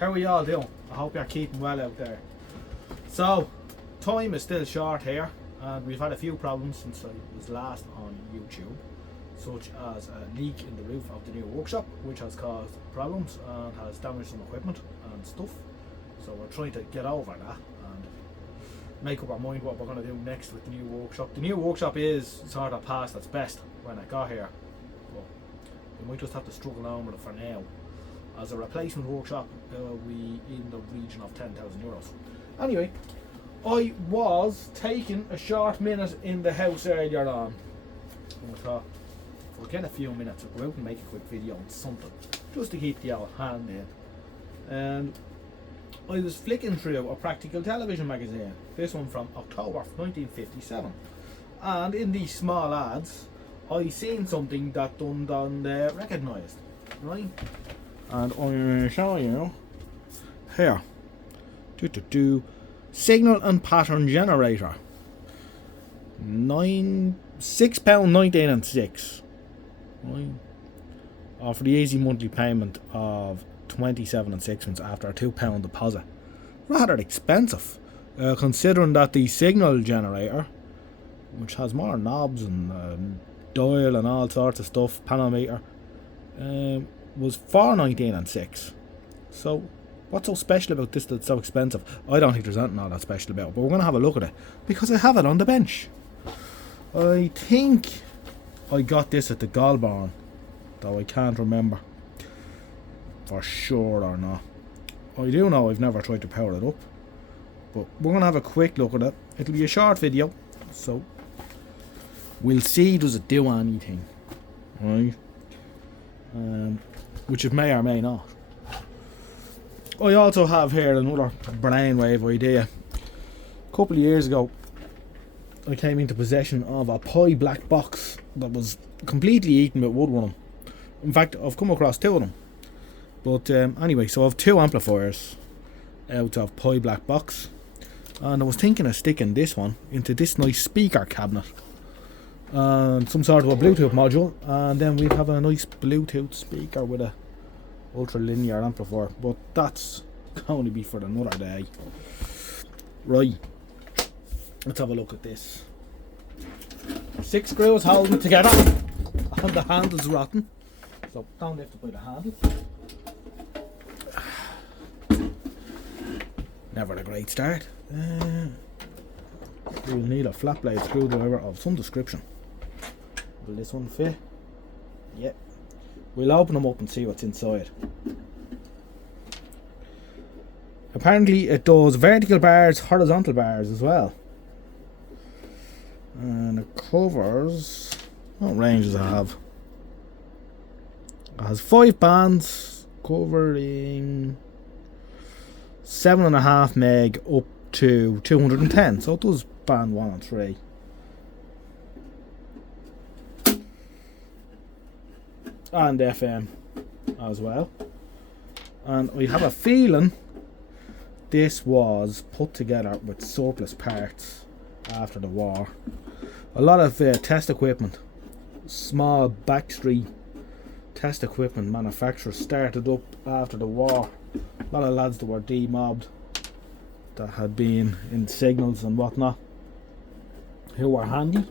How are you all doing? I hope you're keeping well out there. So, time is still short here, and we've had a few problems since I was last on YouTube, such as a leak in the roof of the new workshop, which has caused problems and has damaged some equipment and stuff. So we're trying to get over that and make up our mind what we're going to do next with the new workshop. The new workshop is sort of past its best when I got here, but we might just have to struggle on with it for now. As a replacement workshop, we in the region of €10,000. Anyway, I was taking a short minute in the house earlier on, and I thought, if we'll get a few minutes, I'll go out and make a quick video on something, just to keep the old hand in. And I was flicking through a practical television magazine, this one from October 1957, and in these small ads, I seen something that done recognised, right? And I'm going to show you here. Signal and pattern generator. £6.19 and 6. Right. For the easy monthly payment of 27 and 6 after a £2 deposit. Rather expensive, considering that the signal generator, which has more knobs and dial and all sorts of stuff, panometer, was £4.19 and 6. So what's so special about this that's so expensive? I don't think there's anything all that special about it, but we're going to have a look at it because I have it on the bench. I think I got this at the Galborn, though I can't remember for sure or not. I do know I've never tried to power it up, but we're going to have a quick look at it. It'll be a short video, so we'll see does it do anything, right? Which it may or may not. I also have here another brainwave idea. A couple of years ago, I came into possession of a pie black box that was completely eaten with woodworm. In fact, I've come across two of them. But anyway, so I have two amplifiers out of pie black box, and I was thinking of sticking this one into this nice speaker cabinet and some sort of a Bluetooth module, and then we'd have a nice Bluetooth speaker with a ultra linear amplifier, but that's going to be for another day. Right, let's have a look at this. 6 screws holding it together, and the handle's rotten, so don't lift it by the handle. Never a great start. We'll need a flat blade screwdriver of some description. Will this one fit? Yep. We'll open them up and see what's inside. Apparently it does vertical bars, horizontal bars as well. And it covers... what range does it have? It has 5 bands covering 7.5 meg up to 210. So it does band 1 and 3. And FM as well. And I have a feeling this was put together with surplus parts after the war. A lot of test equipment, small backstreet test equipment manufacturers started up after the war. A lot of lads that were demobbed, that had been in signals and whatnot, who were handy.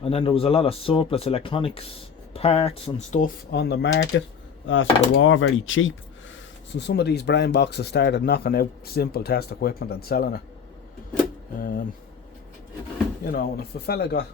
And then there was a lot of surplus electronics parts and stuff on the market after the war, very cheap. So some of these brain boxes started knocking out simple test equipment and selling it. You know, and if a fella got,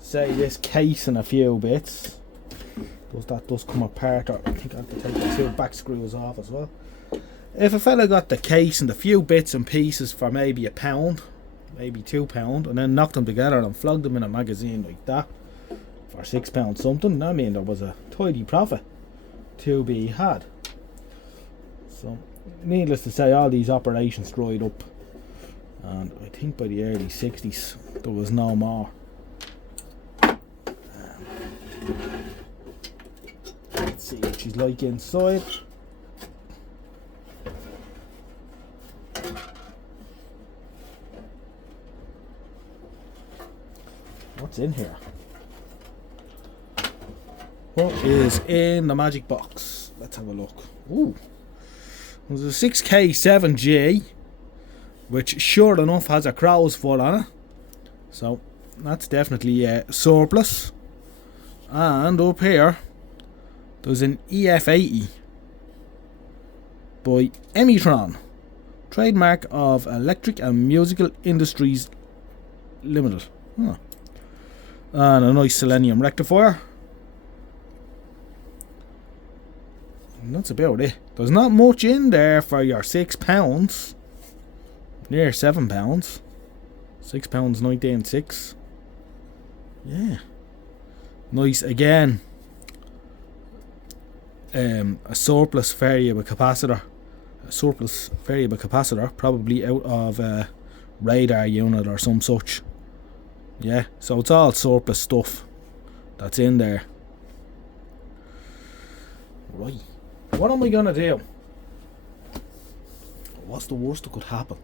say, this case and a few bits, that does come apart, or I think I have to take the 2 back screws off as well. If a fella got the case and a few bits and pieces for maybe £1, maybe £2, and then knocked them together and flogged them in a magazine like that for £6 something, I mean, there was a tidy profit to be had. So, needless to say, all these operations dried up, and I think by the early 60s there was no more. Let's see what she's like inside. What's in here? What is in the magic box? let's have a look. Ooh. There's a 6K7G, which sure enough has a crow's foot on it. So that's definitely a surplus. And up here, there's an EF80 by Emitron, trademark of Electric and Musical Industries Limited. Huh. And a nice selenium rectifier. And that's about it. There's not much in there for your £6. Near £7. £6 19.6. Yeah. Nice again. A surplus variable capacitor. A surplus variable capacitor, probably out of a radar unit or some such. Yeah, so it's all surplus stuff that's in there. Right. What am I gonna do? What's the worst that could happen?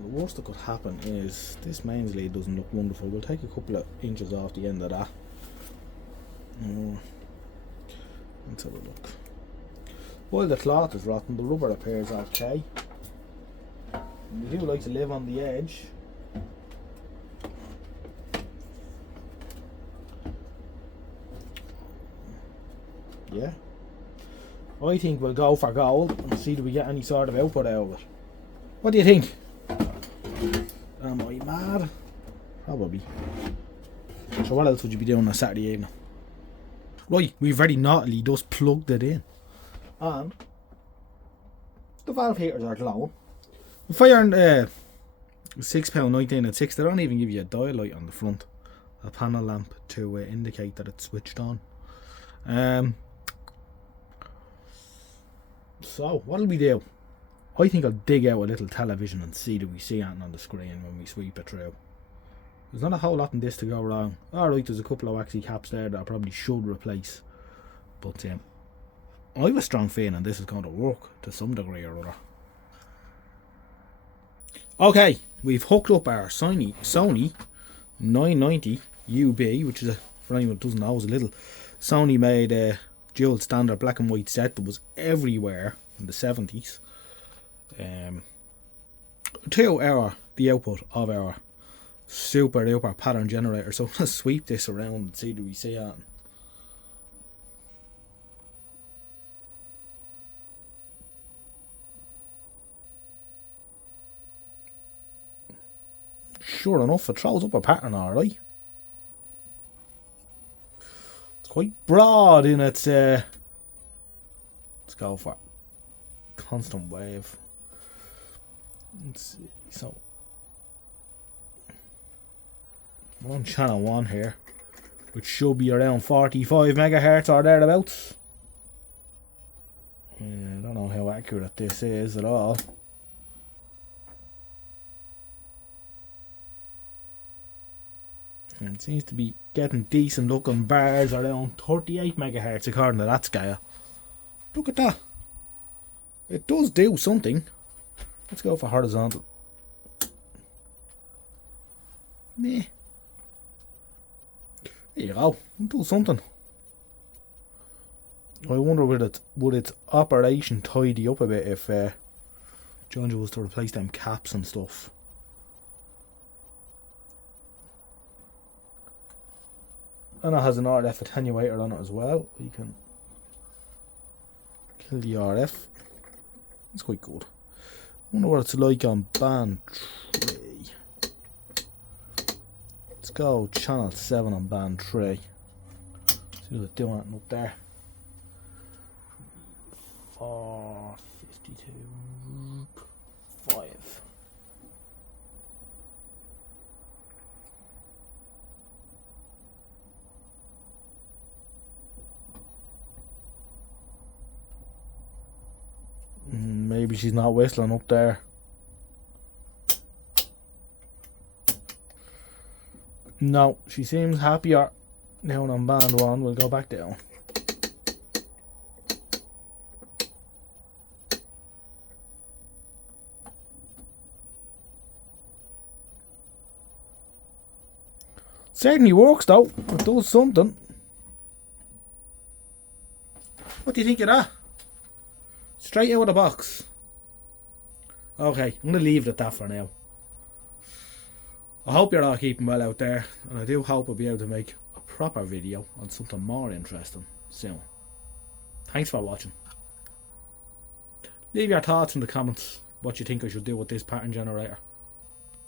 The worst that could happen is this mains lead doesn't look wonderful. We'll take a couple of inches off the end of that. Let's have a look. While the cloth is rotten, the rubber appears okay. We do like to live on the edge. Yeah. I think we'll go for gold and see do we get any sort of output out of it. What do you think? Am I mad? Probably. So what else would you be doing on a Saturday evening? Right, we've very naughtily just plugged it in. And the valve heaters are glowing. If I earned £6 19.6, they don't even give you a dial light on the front. A panel lamp to indicate that it's switched on. So, what'll we do? I think I'll dig out a little television and see do we see anything on the screen when we sweep it through. There's not a whole lot in this to go wrong. Alright, there's a couple of waxy caps there that I probably should replace. But I have a strong feeling this is going to work to some degree or other. Okay, we've hooked up our Sony 990 UB, which is, for anyone who doesn't know, is a little Sony made dual standard black and white set that was everywhere in the 70s. To the output of our super duper pattern generator. So let's sweep this around and see do we see it. Sure enough, it throws up a pattern alright. It's quite broad in its let's go for constant wave. Let's see, so we're on channel 1 here, which should be around 45 megahertz or thereabouts. I don't know how accurate this is at all. And it seems to be getting decent looking bars around 38 megahertz according to that scale. Look at that. It does do something. Let's go for horizontal. Meh. There you go. Do something. I wonder would its operation tidy up a bit if John was to replace them caps and stuff. And it has an RF attenuator on it as well. You can kill the RF. It's quite good. I wonder what it's like on band 3. Let's go channel 7 on band 3. See what's doing up there. 452 5. Maybe she's not whistling up there. No, she seems happier down on band 1. We'll go back down. Certainly works though. It does something. What do you think of that? Straight out of the box. Okay, I'm going to leave it at that for now. I hope you're all keeping well out there, and I do hope I'll be able to make a proper video on something more interesting soon. Thanks for watching. Leave your thoughts in the comments what you think I should do with this pattern generator.